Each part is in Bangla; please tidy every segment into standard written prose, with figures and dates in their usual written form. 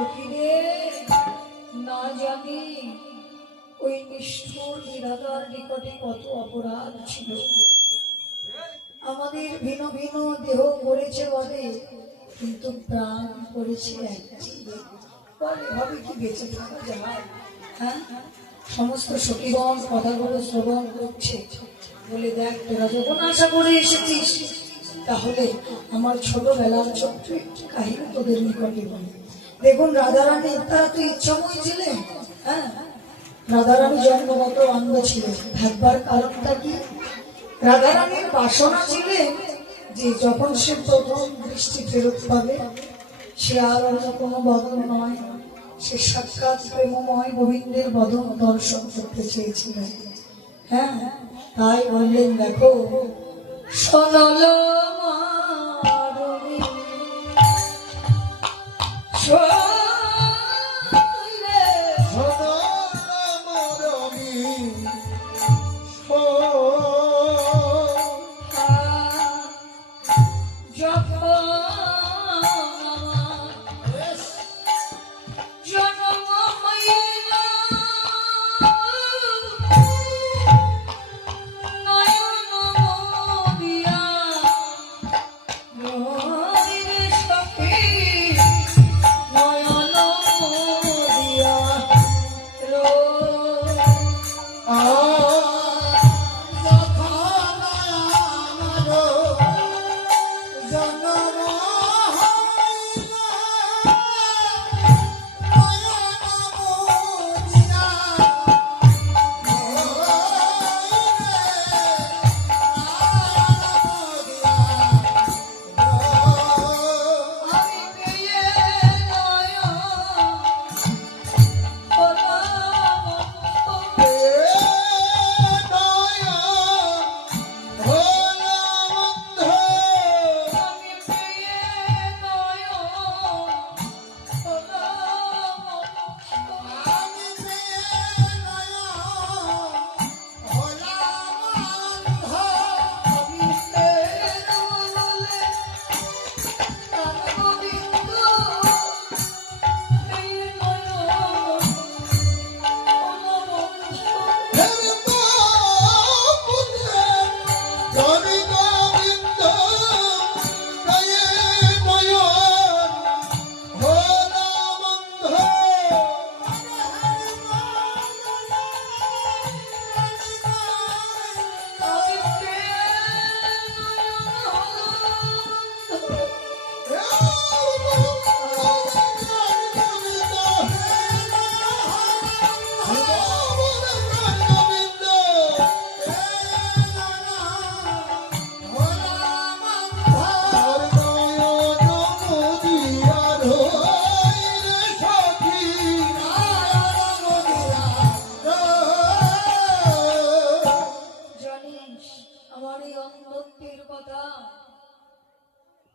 সখীরে না জানি ওই নিষ্ঠুর বিধাতার নিকটে কত অপরাধ ছিল। আমাদের ভিন্ন ভিন্ন দেহ করেছে বলে, কিন্তু প্রাণ করেছে একটি। বলে ভাবে কি বেঁচে থাকা যায়? হ্যাঁ, সমস্ত সখীগণ কথাগুলো শ্রবণ করছে, বলে দেখ তোরা যখন আশা করে এসেছিস, তাহলে আমার ছোটবেলার ছোট্ট একটি কাহিনী তোদের নিকটে বলে। দেখুন রাধারানী তারা তো ইচ্ছাময় ছিলেন। হ্যাঁ, রাধারানী জন্মগত অন্ধ ছিলেন। থাকবার কারণটা কি? রাধারানীর বাসনা ছিলেন যে যখন সে প্রথম দৃষ্টি ফেরত পাবে, সে আর অন্য কোনো বদন নয়, সে সাক্ষাৎ প্রেমময় গোবিন্দের বদন দর্শন করতে চেয়েছিলেন। হ্যাঁ, তাই বললেন দেখো সরল মারণী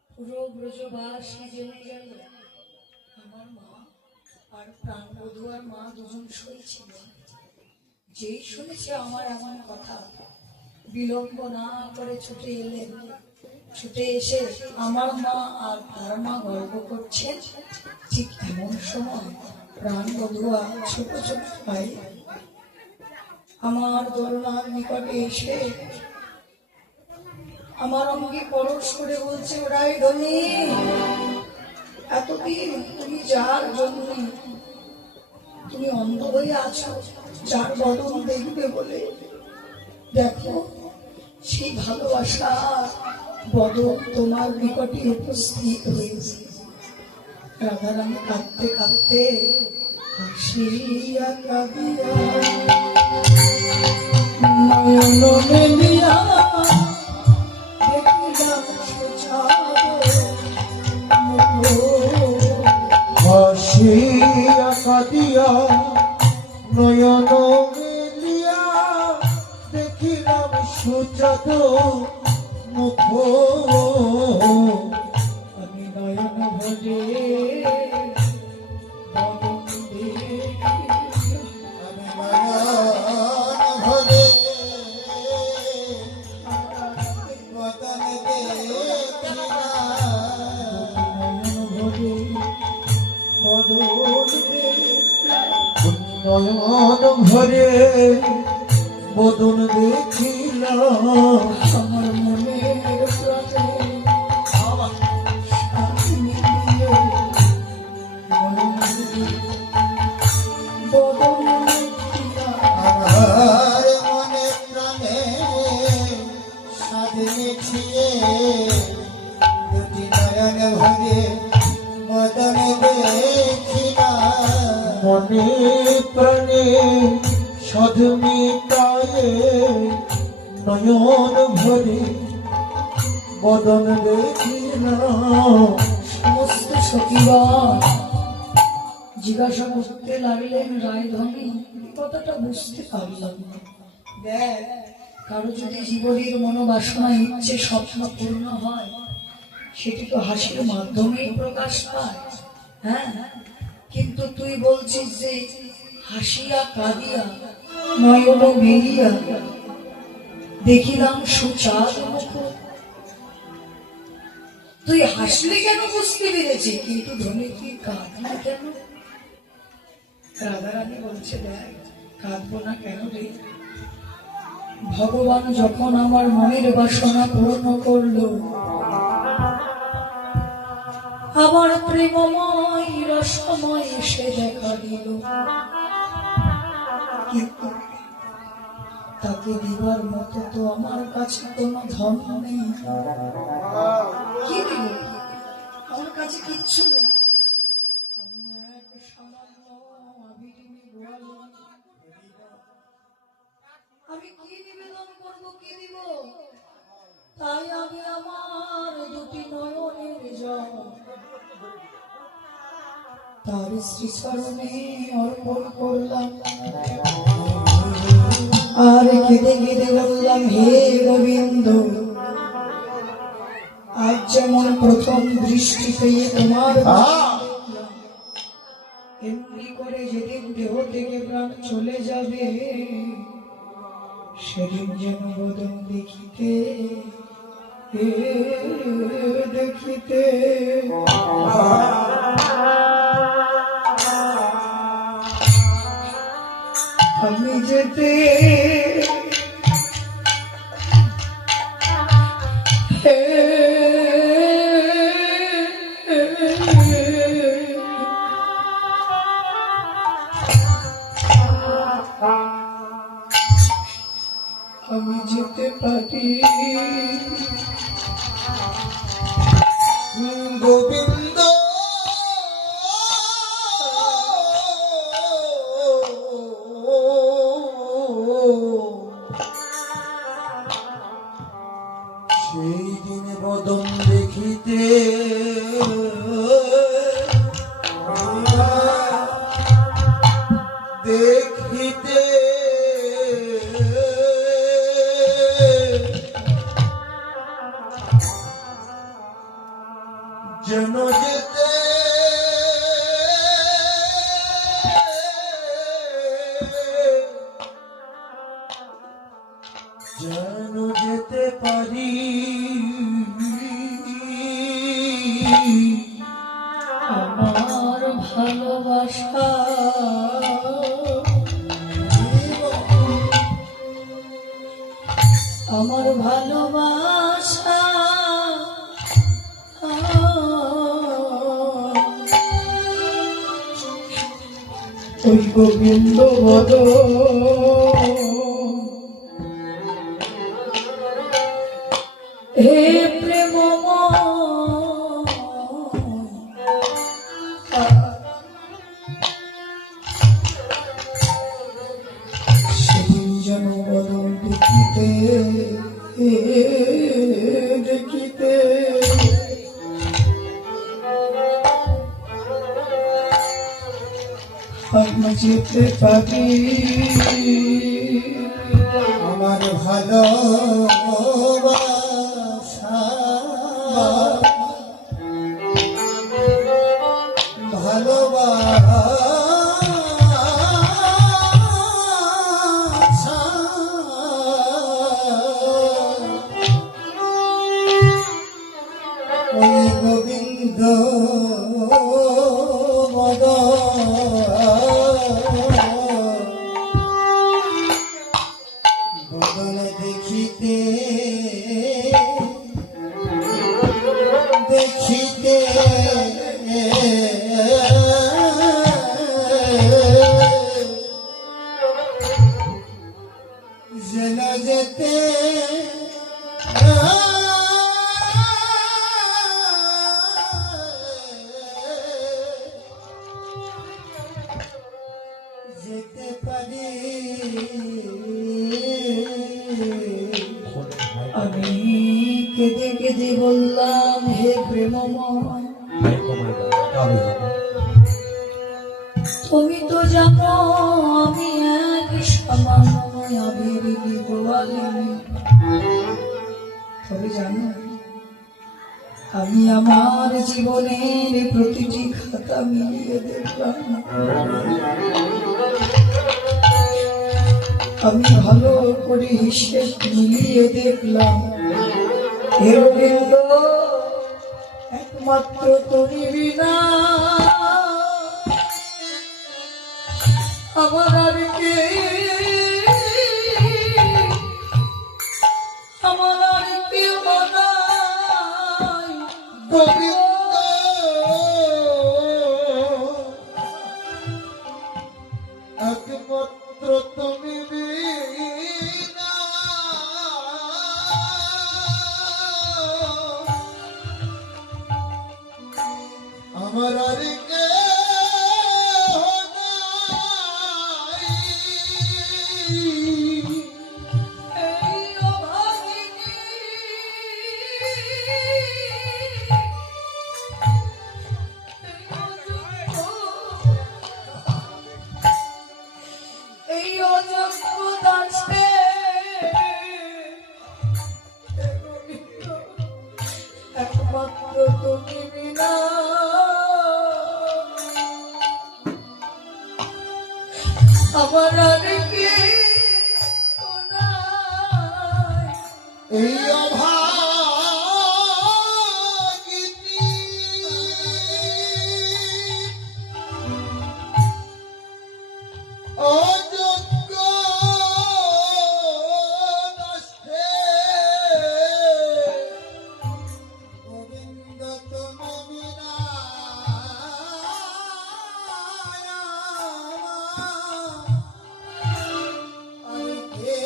পুরো ব্রজবাসী জেনে গেল। আমার মা আর প্রাণবধূ আর মা দুজন শুয়েছিল। যেই শুনেছে আমার এমন কথা, বিলম্ব না করে ছুটে এলেন। ছুটে এসে আমার মা আর তার মা গল্প করছেন। ঠিক এমন সময় প্রাণবধূ আর ছোট ছোট ভাই আমার দোলনার নিকটে এসে আমার অঙ্গে পরশ করে বলছে, ওরাই ধনী, এতদিন তুমি যার জন্য তুমি অন্ধ হয়ে আছো, যার বদন দেখবে বলে, দেখো সেই ভালোবাসা বদন তোমার নিকটে উপস্থিত হয়েছে। রাধারানী কাঁদতে কাঁদতে হাসিয়া কাঁদিয়া নয়ন মেলিয়া হাসিয়া কাঁদিয়া নয়ন মেলিয়া দেখিলাম সুচাঁদ মুখ। আমি নয়ন ভরে বদন নয়ন ভরে বদন দেখিলাম আমার মনের প্রাণে শান্তি দিয়ে বদন দেখিলাম। আমার মনে প্রাণে সাধে মিছিয়ে দুটি নয়ন ভরে বদন দেখিলাম মনে প্রাণে সাধ মিটায়ে নয়ন ভরে বদন দেখিলাম। সমস্ত সখীগণ জিজ্ঞাসা করতে লাগলেন রায়ধনী কথাটা বুঝতে পারলাম না। দেখ, কারো যদি জীবনের মনোবাসনা ইচ্ছে স্বপ্ন পূর্ণ হয় সেটি তো হাসির মাধ্যমেই প্রকাশ পায়। হ্যাঁ, কিন্তু তুই বলছিস যে হাসিয়া কাঁদিয়া নয়ন মেলিয়া দেখিলাম সুচাঁদ মুখ। তুই হাসলি কেন বুঝতে পেরেছি, কিন্তু ধনী তুই কাঁদলি কেন? রাধারানী বলছে, দেখ, কাঁদবো না কেন রে? ভগবান যখন আমার মনের বাসনা পূর্ণ করলো, আমার প্রেমময় রসময় এসে দেখা দিল, কিন্তু তাকে দিবার মতো তো আমার কাছে কোনো ধন নেই। কি দিব? আমার কাছে কিচ্ছু নেই। আমি এক সামান্য আভিরিনী গোয়ালি। আমি কি নিবেদন করবো, কি দিব? তাই আমি আমার দুটি নয়নের জল তার শ্রীচরণে অর্পণ করলাম, আর কেঁদে কেঁদে বললাম, হে গোবিন্দ, আজ যেমন প্রথম দৃষ্টি পেয়ে তোমার এমনি করে যেদিন দেহ থেকে প্রাণ চলে যাবে সেদিন যেন বদন দেখিতে দেখিতে আমি যেতে আমি যেতে পারি গোবিন্দ সেই দিনে বদন দেখিতে দেখিতে যেন যেতে যেন যেতে পারি আমার ভালোবাসা আমার ভালোবাসা ওই গোবিন্দ বদ হে প্রেম সেদিন যেন বদন দেখিতে দেখিতে আমি যেতে পারি আমার ভালোবাসা ভালোবাসা ওই গোবিন্দ বদন পারি আমি কেঁদে কেঁদে বললাম, হে প্রেমময়, তুমি তো জানো আমি এক সামান্য আবির্লি গোয়ালিনী। তবে জানো, আমি আমার জীবনের প্রতিটি খাতা মিলিয়ে দেখলাম, আমি ভালো করে হিসেব মিলিয়ে দেখলাম, হে গোবিন্দ, একমাত্র তুমি বিনা আমার আর কে, আমার আর কেউ নাই। গোবিন্দ একমাত্র তুমি বিনা আমার আর কে এই অভাগিনী, এই অযোগ্য দাসে একমাত্র তুমি বিনা আমার আর কেউ নাই। এই অভাগিনী অযোগ্য দাসে গোবিন্দ তুমি বিনা আর কে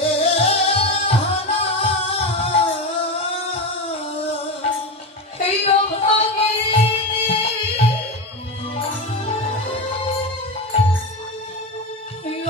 এই অভাগিনী, এই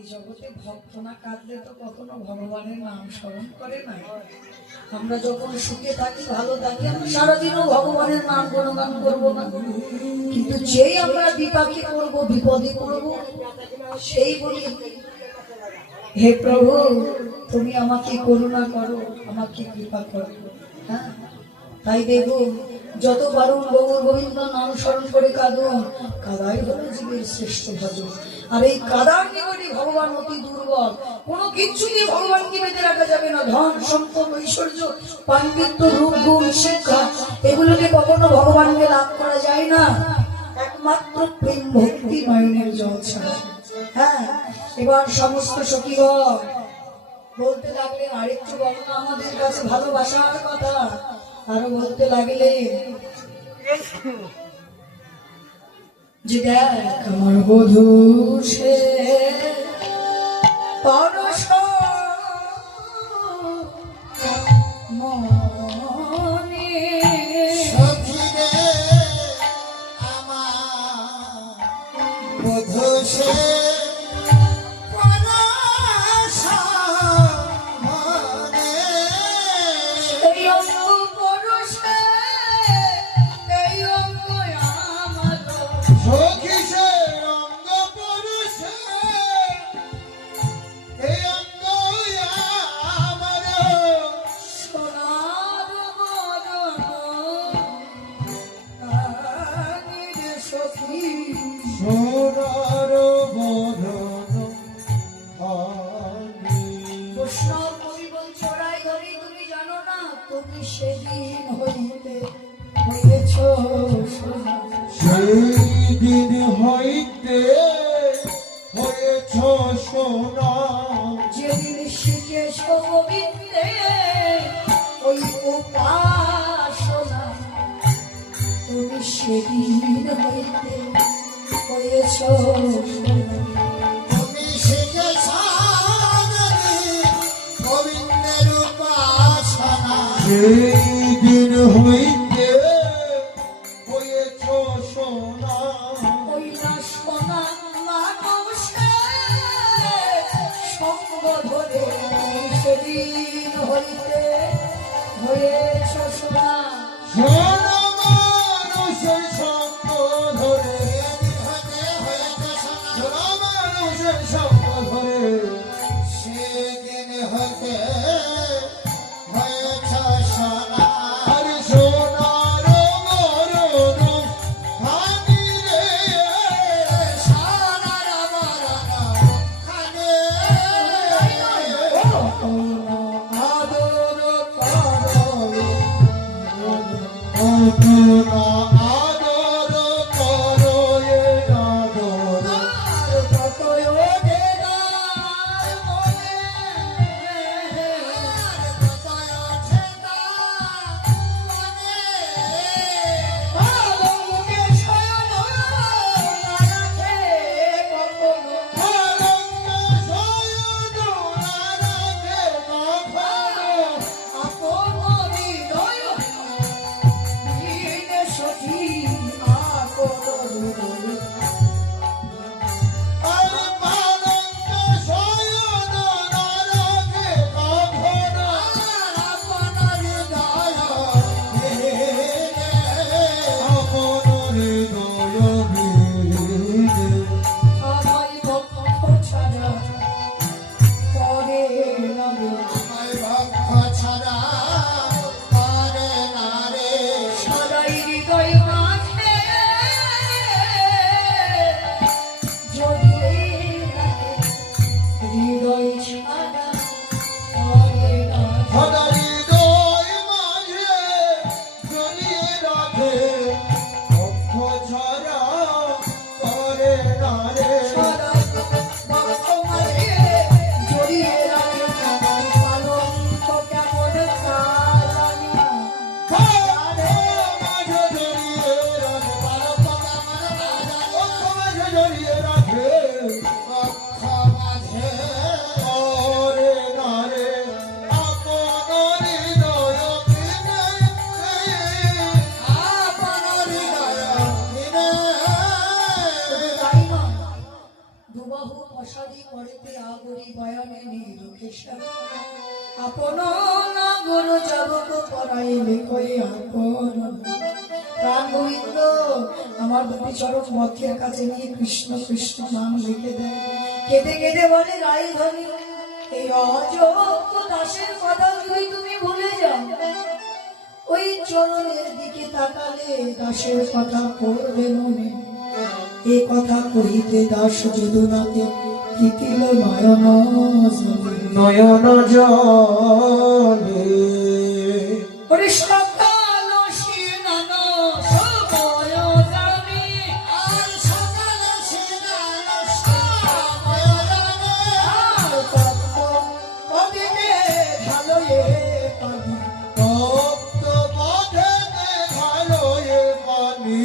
এই জগতে ভক্ত না কাঁদলে তো কখনো ভগবানের নাম স্মরণ করে না। আমরা যখন সুখে থাকি, ভালো থাকি, আমরা সারাদিনও ভগবানের নাম গুণগান করবো না, কিন্তু যেই আমরা বিপাকে করবো, বিপদে করবো, সেই বলি হে প্রভু তুমি আমাকে করুণা করো, আমাকে কৃপা করো। হ্যাঁ, তাই দেখো যত পারুন গৌর গোবিন্দ নাম স্মরণ করে কাঁদুন, কাদাই হলো জীবের শ্রেষ্ঠ ভজন। আর এই কাদার নিকটে ভগবান অতি দুর্বল, কোনো কিচ্ছু দিয়ে ভগবানকে বেঁধে রাখা যাবে না। ধন সম্পদ ঐশ্বর্য পাণ্ডিত্য রূপ গুণ শিক্ষা এগুলোকে কখনো ভগবানকে লাভ করা যায় না, একমাত্র প্রেম ভক্তি নয়নের জল ছাড়া। হ্যাঁ, এবার সমস্ত সখীগণ বলতে লাগলেন আরেকটু বলো না আমাদের কাছে ভালোবাসার কথা। আরো বলতে লাগলে যে দেখ আমার বধূ সে পরশ মনে সখী রে আমার বধূ সে পরশ মনে। এই অঙ্গ পরশে এই অঙ্গ আমার সখী সে অঙ্গ পরশে এই অঙ্গ আমার সোনার বরণ কানের সখী সোনার বদন আমি। বৈষ্ণব কবি বলছে ওরাই ধরি তুমি জানো না তুমি সেদিন হইতে হয়েছ সোনা। সেই দিন হইতে হয়েছ সোনা। যেদিন শিখেছ গোবিন্দে ওই উপাসনা তুমি সেদিন হইতে হয়েছ সোনা। তুমি শিখেছ গোবিন্দের উপাসনা। সেই দিন হইতে হয়েছ সোনা। ওই না সোনা মানুষে সঙ্গ ধরে সেদিন হইতে হয়েছ সোনা। সোনা মানুষের সঙ্গ ধরে সোনা মানুষের সঙ্গ ধরে সেদিন হতে হয়েছ সোনা। আর সোনার মরণ খানি রে সোনার মরণ খানি। আদর করো করি বয়ানে নিরুকেশা আপন না গুরু যাবক পরাইলে কই আপন প্রাণ গোবিন্দ আমার দুটি চরণ মধ্যের কাছে নিয়ে কৃষ্ণ কৃষ্ণ নাম লিখে দেয় কেঁদে কেঁদে বলে রাই ধনী এই অযোগ্য দাসের কথা যদি তুমি ভুলে যাও ওই চরণের দিকে তাকালে দাসের কথা পড়বে মনে এ কথা কহিতে দাস যদুনাথে তিতিল নয়ন জলে। নয়ন জলে ওরে সকাল সিনান সময় জানি আর সকাল সিনান সময় জানে আর তত্ত্ব পদিতে ভালো এ পানি তপ্ত পথেতে ভালো এ পানি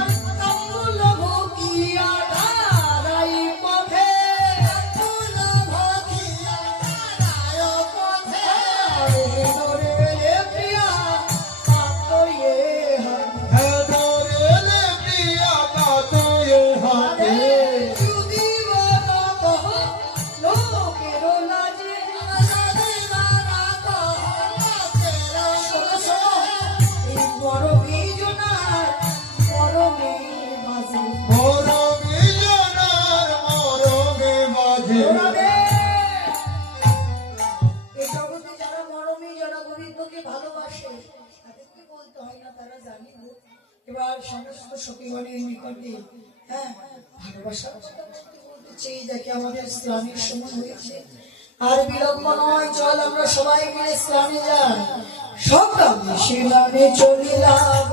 আর তম্বুল ভুকিয়া ধারাই পথে ফুল ভকিয়া তারায় পথে আরে নরে এ প্রিয়া পাতয়ে হানি হেদরেলে প্রিয়া কাতয়ে হাতে যদি বলা কহ লোকের লাজে আলাদে রানা কহলা শোনো, শোনো, এই মরমী জোনার মরমে বাজে মরমে জনার মরমে মাঝে ওরাবে, এই জগতে যারা মরমী জনা গোবিন্দকে ভালোবাসে তাদেরকে বলতে হয় না তারা জানে গো। এবার সমস্ত সখীগণের নিকটে হ্যাঁ ভালোবাসার কথা বলতে চেয়ে দেখে আমাদের স্নানের সময় হয়েছে আর বিলম্ব নয় চল আমরা সবাই মিলে স্নানে যাই সকালে স্নানে চলিলাম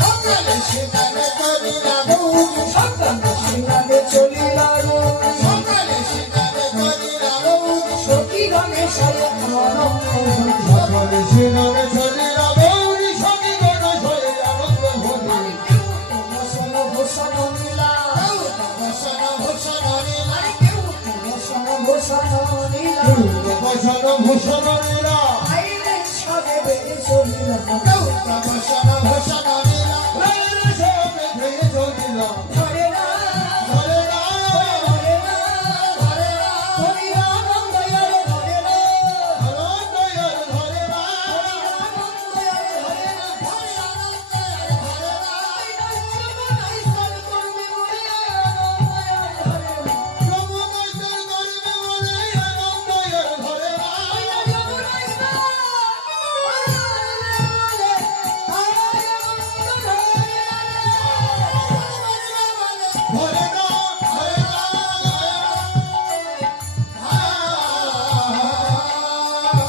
সকালে সেখানে চলিলাম সকালে স্নানে চলিলাম সকালে সেখানে চলিলাম সখীগণে সায়া সকালে সেখানে চলিলাম গৌরী সখী গণ সয়ে আনন্দ ভরে ভূষণ ভূষণ নীলা বসন ভূষণ নীলা ভূষণ ভূষণ নীলা বসন ভূষণ নীলা আইলে সবে বেড়ে চলিলাম বসন ভূষণ নীলা লাইরে সবে ধেয়ে চলিলাম ধরে না ধরে না ধরে না ধরে না ধরি আনন্দ আরে ধরে না আনন্দ আর ধরে না আনন্দ আরে ধরে না ধরে আনন্দ আর ধরে না নাই সব করবে বলে আনন্দ আরে ধরে না প্রভু দর্শন করবে বলে আনন্দ আর ধরে না ধরে না ধরে না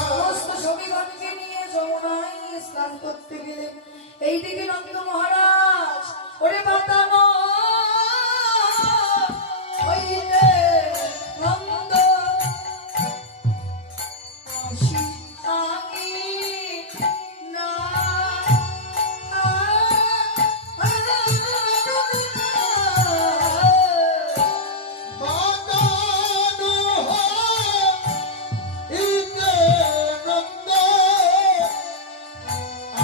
সমস্ত ছবিগণকে নিয়ে যমুনায় স্নান করতে গেলে এইদিকে নন্দ মহারাজ ওরে বাতানো হইলে নন্দ আসি আমি না বাতানো ইতে নন্দ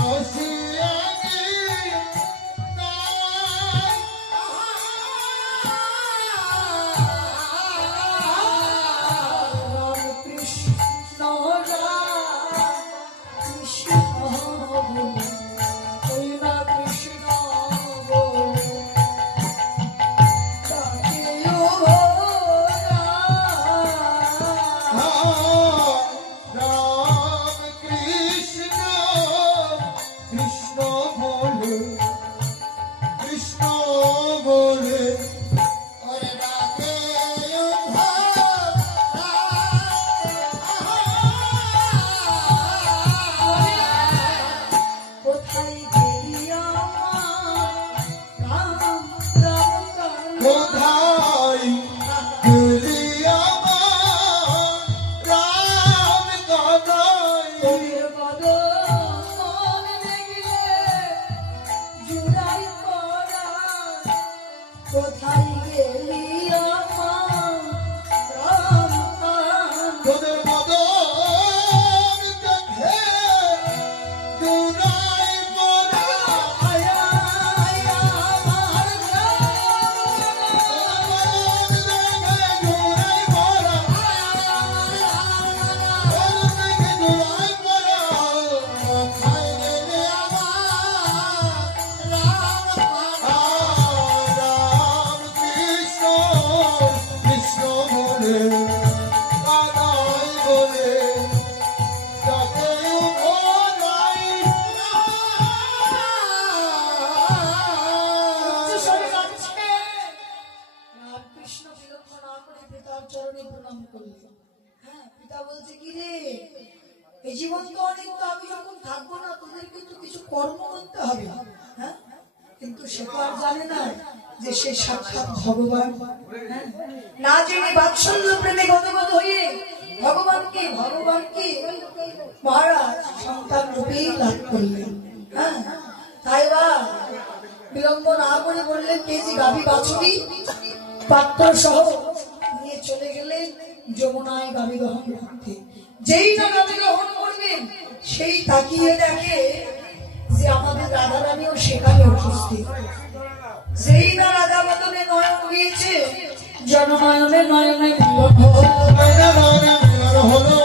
আসিয়ানি বলছে কি রে, এই জীবন তো অনেক, তো আমি যখন থাকবো না তোদের কিন্তু কিছু কর্ম করতে হবে, হ্যাঁ? কিন্তু সে তো আর জানে না যে সে সাক্ষাৎ ভগবান, হ্যাঁ? না জেনে বাৎসল্য প্রেমে গদগদ হয়ে ভগবানকে মহারাজ সন্তান রূপেই লাভ করলেন, হ্যাঁ? তাই বা বিলম্ব না করে বললেন কেজি গাভী বাছুরি পাত্র সহ নিয়ে চলে গেলেন যমুনায় গাভী দহন করতে। যেই না গাভী দহন করবেন সেই তাকিয়ে দেখে যে আমাদের রাধারানীও সেখানে উপস্থিত। যেই না রাধা বদনে নয়ন হয়েছে, জননয়নে নয়নে মিলন হলো।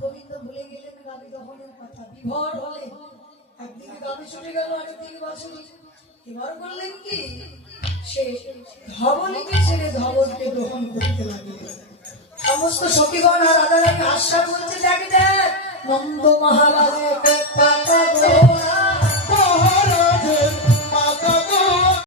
গোবিন্দ ভুলে গেলেন গাভী দহনের কথা, বিভোর হলেন। একদিকে গাভী ছুটে গেল, আরেকদিকে বাছুরি। এবার করলেন কি, সে ধবলকে ছেড়ে ধবলকে গ্রহণ করতে লাগলেন। সমস্ত সখীগণ আর রাধারানী আশ্বাস বলছে, দেখ দেখ নন্দ মহারাজের